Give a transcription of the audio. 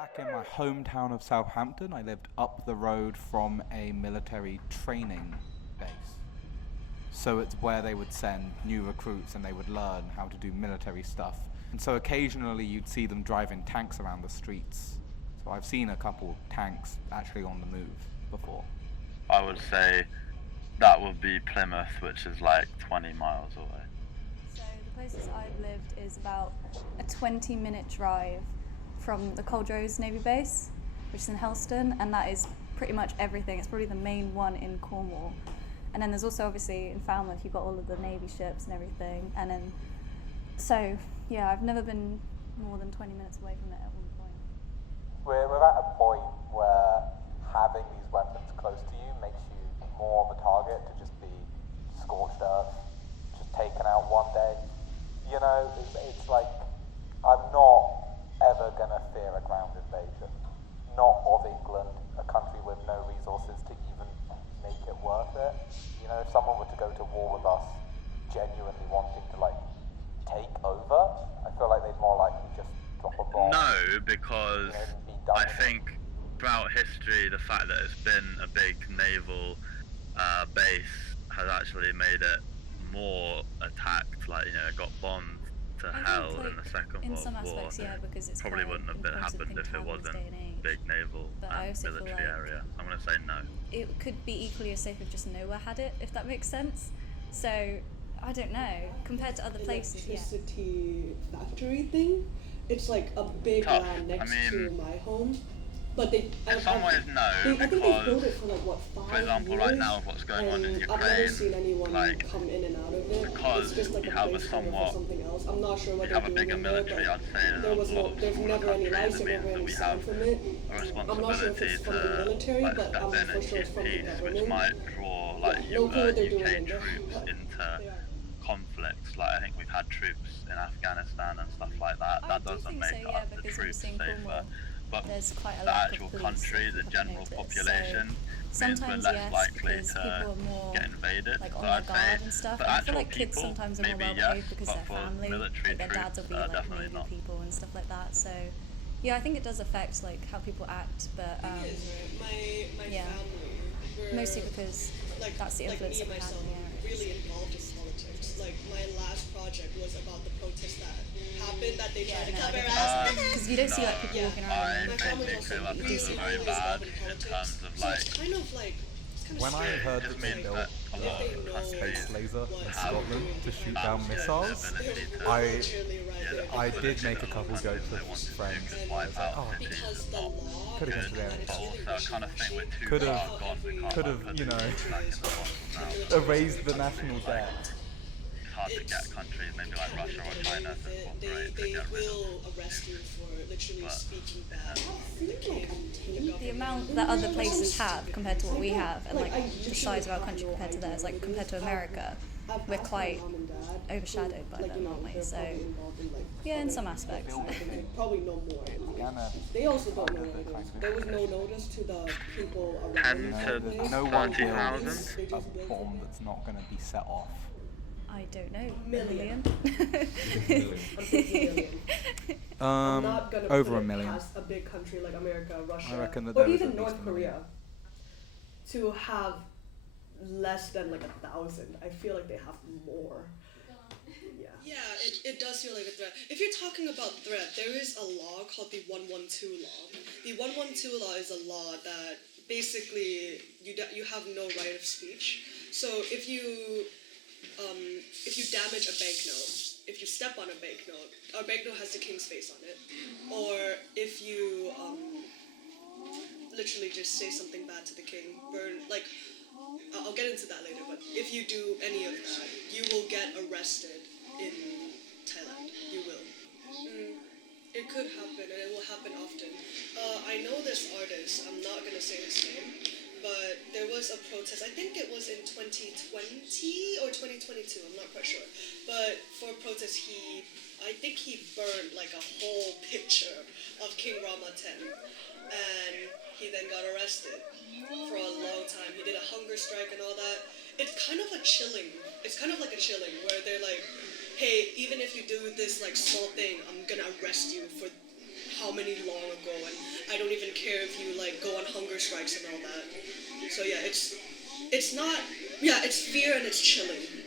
Back in my hometown of Southampton, I lived up the road from a military training base. So it's where they would send new recruits and they would learn how to do military stuff. And so occasionally you'd see them driving tanks around the streets. So I've seen a couple tanks actually on the move before. I would say that would be Plymouth, which is like 20 miles away. So the closest I've lived is about a 20-minute drive from the Culdrose Navy Base, which is in Helston, and that is pretty much everything. It's probably the main one in Cornwall. And then there's also obviously in Falmouth you've got all of the Navy ships and everything. And then, so yeah, I've never been more than 20 minutes away from it at one point. We're at a point where having these weapons close to you makes you more of a target to just be scorched earth, just taken out one day. You know, it's like, I'm not ever gonna fear a ground invasion. Not of England, a country with no resources to even make it worth it. You know, if someone were to go to war with us, genuinely wanting to like take over, I feel like they'd more likely just drop a bomb. No, because Be done I with it. think throughout history, the fact that it's been a big naval base has actually made it more attacked. Like, you know, it got bombed to I think, hell like, in the Second in World some War. aspects, yeah, because it's Probably quite wouldn't have been important happened thing if to it have in this wasn't day and age. big naval But I and also feel military like area. I'm gonna say no. it could be equally as safe if just nowhere had it, if that makes sense. So I don't know. Compared to other places, yeah. Electricity factory thing. It's like a big Tough. land next I mean, to my home, but they. In some ways, no, I think they built because, it for like what 5 for example, years, right now with what's going on in and I've never Ukraine, seen anyone like, come in and out of it. because it's just like you a have a placeholder somewhat- for something else. I'm not sure what we they're have a doing bigger in there, military, but I'd say, than there was a lot no, of there's smaller never any countries. lights It or means never that any we sound have from it. a I'm not sure if responsibility it's from the to military, like but step I'm in for and sure it's keep from the peace, which government. might draw like No clue what they're doing UK in there, troops but into they are. conflicts. Like, I think we've had troops in Afghanistan and stuff like that. I That do doesn't think so, make yeah, the because troops obviously in safer. Cornwall But there's quite a the lack actual of police, country, if the you've general noticed. population, So means we're sometimes less yes, likely because to people are more get invaded. like on So their I'd say guard and stuff. for And I feel actual like kids people, sometimes are more maybe well yes, behaved because but their for family, military like their dads will troops, be like definitely Navy not. people and stuff like that. So yeah, I think it does affect like how people act, but Thing is, right, my yeah. family, mostly because like, that's the influence me that we have myself, in the area. really involved in politics. Like my last project was about the protest that happened that they tried to cover up. Because you don't see like people Yeah. walking I around. My family think also nuclear weapons do are see very that. bad involved in in politics. terms of So like. it's kind of like it's kind of When I scary. heard It that just they means built that a If lot they of know a space countries laser what in it's Scotland doing, to shoot like, down the missiles, ability to I literally right there. I They did could make a couple jokes with friends. could wipe out Oh, cities because is the not law Could've good. been and there. it's really So I kind of think we're too Could've- far gone. We can't could've, put you the know, nukes back in the box now. erased the national debt. It's hard to get countries, maybe like Russia or China, to cooperate to they get rid of will arrest you for literally But, speaking bad. The amount that other places have compared to what we have, and like the size of our country compared to theirs, like compared to America, we're quite overshadowed by them, aren't we? So yeah, in some aspects. Probably no more. Ghana, They also don't know anything. There was no notice to the people around. 10 the to place. no one builds 30,000? a bomb that's not going to be set off. I don't know. Million. I'm Um, not gonna over put a it million. past a big country like America, Russia, I reckon that or there is even at least North a million. Korea to have less than like 1,000. I feel like they have more. Yeah, it does feel like a threat. If you're talking about threat, there is a law called the 112 law. The 112 law is a law that basically you have no right of speech. So if you damage a banknote, if you step on a banknote, our banknote has the king's face on it, or if you literally just say something bad to the king, burn, like, I'll get into that later, but if you do any of that, you will get arrested in Thailand. You will. It could happen, and it will happen often. I know this artist, I'm not gonna say his name, but there was a protest, I think it was in 2020 or 2022, I'm not quite sure. But for a protest, I think he burned like a whole picture of King Rama X. And he then got arrested for a long time. He did a hunger strike and all that. It's kind of like a chilling where they're like, hey, even if you do this like small thing, I'm gonna arrest you for how many long ago, and I don't even care if you like go on hunger strikes and all that. So yeah, it's not, yeah, it's fear and it's chilling.